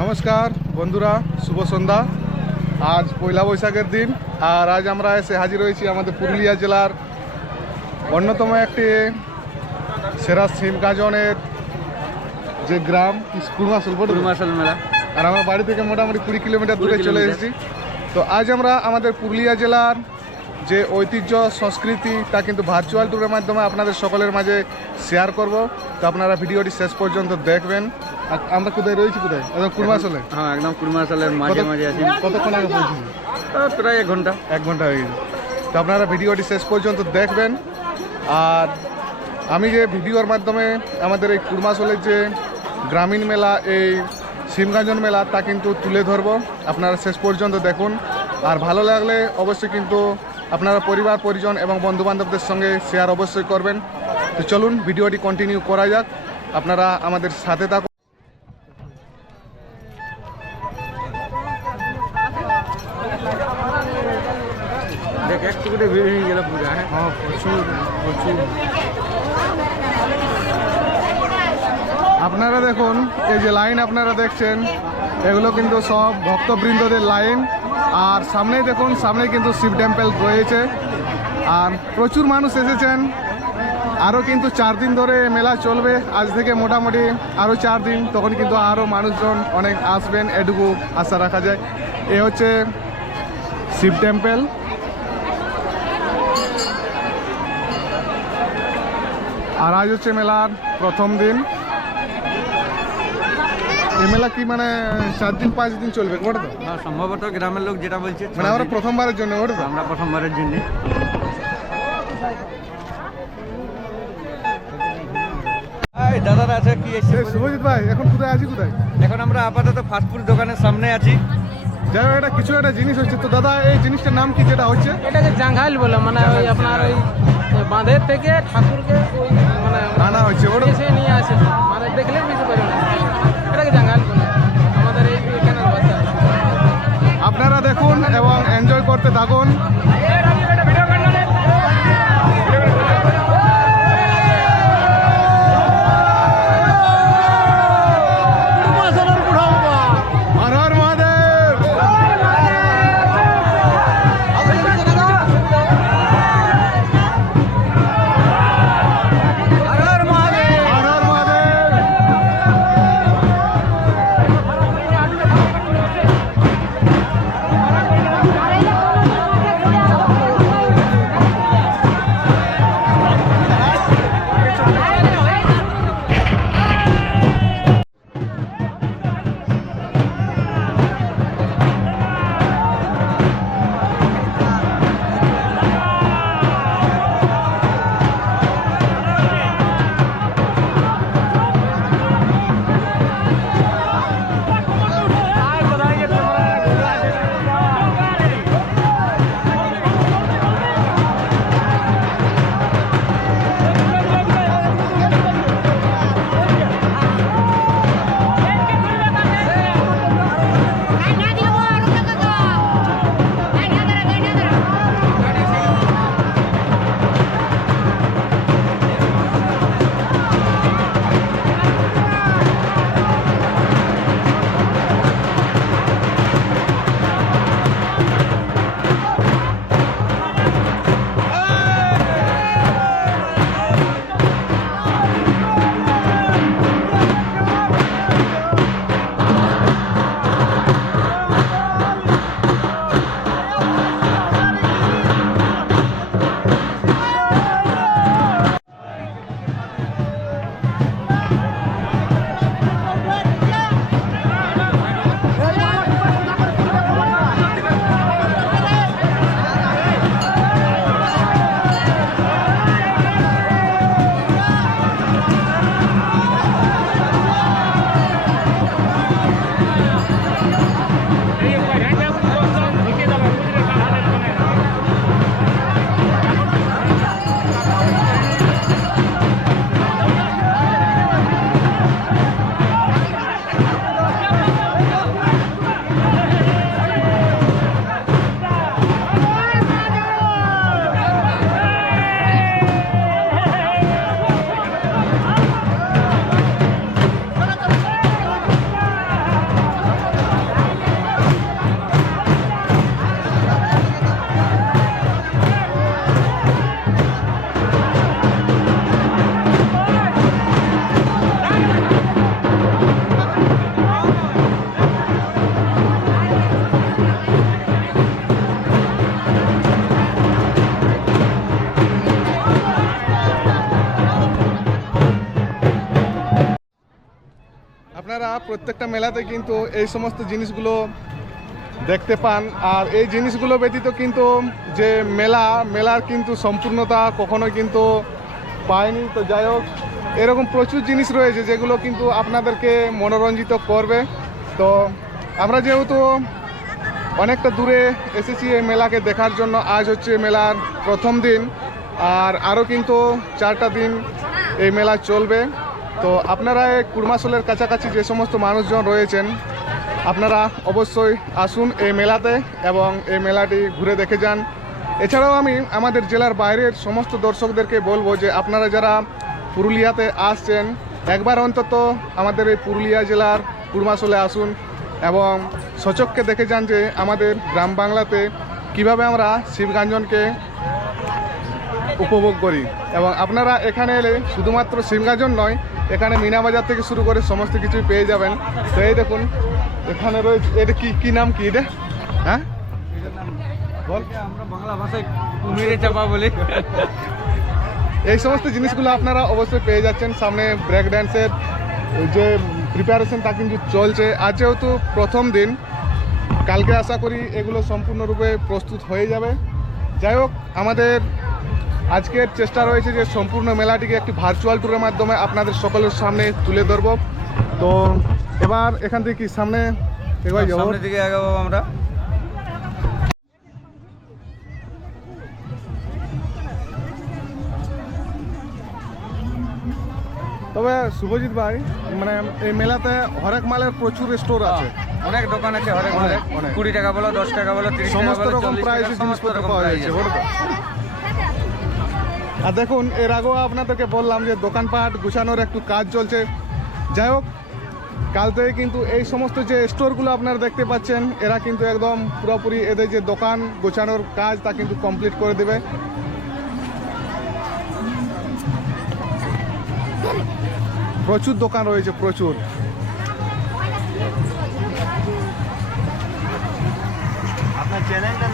নমস্কার বন্ধুরা, শুভ সন্ধ্যা। আজ পয়লা বৈশাখের দিন, আর আজ আমরা এসে হাজির হয়েছি আমাদের পুরুলিয়া জেলার অন্যতম একটি সেরা সিম গাজনের যে গ্রাম কুড়মাশাল মেলা। আর আমার বাড়ি থেকে মোটামুটি 20 কিলোমিটার দূরে চলে এসেছি। তো আজ আমরা আমাদের পুরুলিয়া জেলার যে ঐতিহ্য সংস্কৃতি তা কিন্তু ভার্চুয়াল ট্যুরের মাধ্যমে আপনাদের সকলের মাঝে শেয়ার করব। তো আপনারা ভিডিওটি শেষ পর্যন্ত দেখবেন। আর আমরা কোথায় রয়েছি, কোথায়? একদম কুড়মাশালে। হ্যাঁ, একদম কুড়মাশালের মাঝে মাঝে আছি। কতক্ষণ আগে পৌঁছেছি? প্রায় 1 ঘন্টা। 1 ঘন্টা হয়ে গেছে। তো আপনারা ভিডিওটি শেষ পর্যন্ত দেখবেন। আর আমি যে ভিডিওর মাধ্যমে আমাদের এই কুড়মাশালের যে গ্রামীণ মেলা, এই সিমগাজন মেলা, তা কিন্তু তুলে ধরবো। আপনারা শেষ পর্যন্ত দেখুন। আর ভালো লাগলে অবশ্যই কিন্তু আপনারা পরিবার পরিজন এবং বন্ধুবান্ধবদের সঙ্গে শেয়ার অবশ্যই করবেন। তো চলুন ভিডিওটি কন্টিনিউ করা যাক, আপনারা আমাদের সাথে থাকুন। দেখ, একটু করে ভিড় হয়ে গেল পুরো। হ্যাঁ, প্রচুর প্রচুর। আপনারা দেখুন, এই যে লাইন আপনারা দেখছেন, এগুলো কিন্তু সব ভক্তবৃন্দদের লাইন। আর সামনেই দেখুন, সামনে কিন্তু শিব টেম্পল রয়েছে। আর প্রচুর মানুষ এসেছেন। আরও কিন্তু 4 দিন ধরে মেলা চলবে। আজ থেকে মোটামুটি আরও 4 দিন, তখন কিন্তু আরও মানুষজন অনেক আসবেন, এটুকু আশা রাখা যায়। এ হচ্ছে শিব টেম্পল। আর আজ হচ্ছে মেলার প্রথম দিন। এই মেলা কি মানে 4 দিন 5 দিন চলবে, ওটা তো? হ্যাঁ, সম্ভবত গ্রামের লোক যেটা বলছে, মানে আমরা প্রথমবারের জন্য, ওটা তো? আমরা প্রথমবারের জন্য। দাদারা আছে কি এসে? শুভজিৎ ভাই, এখন কোথায় আছি, কোথায়? এখন আমরা আপাতত ফাস্টফুড দোকানের সামনে আছি। যাই হোক, এটা কিছু একটা জিনিস হচ্ছে। তো দাদা, এই জিনিসটার নাম কি যেটা হচ্ছে? এটাকে জাঙ্গাইল বলে, মানে ওই আপনার ওই বাঁধের থেকে ঠাকুরকে ওই মানে আনা হচ্ছে, ওটা এসে নিয়ে আসে, মানে দেখলে বুঝতে পারবেন না। এটাকে জাঙ্গাইল বলে আমাদের এখানের ভাষা। আপনারা দেখুন এবং এনজয় করতে থাকুন। হর হর মহাদেব। হর হর মহাদেব। আপনারা প্রত্যেকটা মেলাতে কিন্তু এই সমস্ত জিনিসগুলো দেখতে পান। আর এই জিনিসগুলো ব্যতীত কিন্তু যে মেলার কিন্তু সম্পূর্ণতা কখনো কিন্তু পায়নি। তো যাই হোক, এরকম প্রচুর জিনিস রয়েছে যেগুলো কিন্তু আপনাদেরকে মনোরঞ্জিত করবে। তো আমরা যেহেতু অনেকটা দূরে এসেছি এই মেলাকে দেখার জন্য, আজ হচ্ছে মেলার প্রথম দিন আর আরও কিন্তু 4টা দিন এই মেলা চলবে। তো আপনারা এই কুড়মাশলের কাছাকাছি যে সমস্ত মানুষজন রয়েছেন, আপনারা অবশ্যই আসুন এই মেলাতে এবং এই মেলাটি ঘুরে দেখে যান। এছাড়াও আমি আমাদের জেলার বাইরের সমস্ত দর্শকদেরকে বলবো যে আপনারা যারা পুরুলিয়াতে আসছেন, একবার অন্তত আমাদের এই পুরুলিয়া জেলার কুড়মাশলে আসুন এবং সচক্ষে দেখে যান যে আমাদের গ্রাম বাংলাতে কিভাবে আমরা শিবগাঞ্জনকে উপভোগ করি। এবং আপনারা এখানে এলে শুধুমাত্র শিবগাঞ্জন নয়, এখানে মিনাবাজার থেকে শুরু করে সমস্ত কিছুই পেয়ে যাবেন। তো এই দেখুন এখানে রয়েছে, এটা কি নাম কি এটা? হ্যাঁ বল। আমরা বাংলা ভাষায় কুমিরে চাপা বলি। এই সমস্ত জিনিসগুলো আপনারা অবশ্যই পেয়ে যাচ্ছেন। সামনে ব্রেক ড্যান্সের যে প্রিপারেশন তা কিন্তু চলছে। আজ যেহেতু প্রথম দিন, কালকে আশা করি এগুলো সম্পূর্ণরূপে প্রস্তুত হয়ে যাবে। যাই হোক, আমাদের আজকের চেষ্টা রয়েছে যে সম্পূর্ণ মেলাটিকে একটি ভার্চুয়াল ট্যুরের মাধ্যমে আপনাদের সকলের সামনে তুলে ধরব। তো এবার এখান থেকে কি সামনে এগোয় যাবো? সামনের দিকে আগাবো আমরা। তবে শুভজিৎ ভাই, মানে এই মেলাতে হরেক মালের প্রচুর স্টোর আছে। অনেক দোকান আছে, হরেক অনেক, অনেক। 20 টাকা বলো, 10 টাকা বলো, 30 টাকা সমস্ত বলো, রকম 40 প্রাইসের টাকা, সমস্ত জিনিসপত্র রকম পাওয়া প্রাইস যাচ্ছে, আছে। বলো তো? আর দেখুন, এর আগেও আপনাদেরকে বললাম যে দোকানপাট গুছানোর একটু কাজ চলছে। যাই হোক, কাল থেকে কিন্তু এই সমস্ত যে স্টোরগুলো আপনারা দেখতে পাচ্ছেন, এরা কিন্তু একদম পুরোপুরি এদের যে দোকান গোছানোর কাজ তা কিন্তু কমপ্লিট করে দেবে। প্রচুর দোকান রয়েছে, প্রচুর। আপনার চ্যানেলটা